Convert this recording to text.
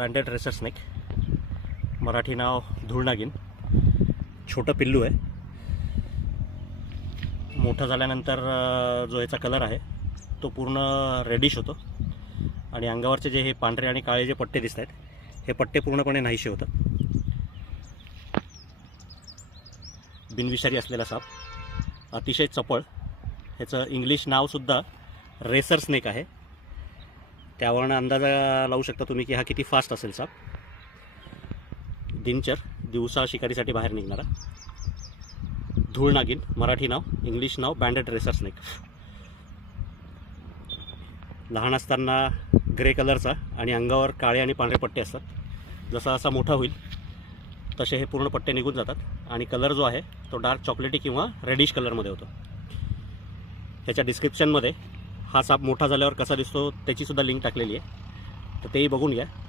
Banded racer snake, Marathi नाव धूळनागिन. छोटं पिल्लू आहे. मोठं झाल्यानंतर जो याचा कलर आहे तो पूर्ण रेडिश होतो आणि अंगावरचे जे हे पांढरे आणि काळे जे पट्टे दिसत आहेत हे पट्टे पूर्णपणे नाहीसे होतात. बिनविषारी असलेला साप, अतिशय चपळ. ह्याचं इंग्लिश नावसुद्धा रेसर स्नेक आहे. त्यावरून अंदाजा लावू शकता तुम्ही की हा किती फास्ट असेल साप. दिनचर, दिवसा शिकारीसाठी बाहेर निघणारा. धूळनागिन, मराठी नाव, इंग्लिश नाव बँडेड रेसर स्नेक. लहान असताना ग्रे कलरचा आणि अंगावर काळे आणि पांढरे पट्टे असतात. जसा असा मोठा होईल तसे हे पूर्ण पट्टे निघून जातात आणि कलर जो आहे तो डार्क चॉकलेटी किंवा रेडिश कलरमध्ये होतो. ह्याच्या डिस्क्रिप्शनमध्ये हा साप मोठा झाल्यावर कसा दिसतो त्याचीसुद्धा लिंक टाकलेली आहे, तर तेही बघून घ्या.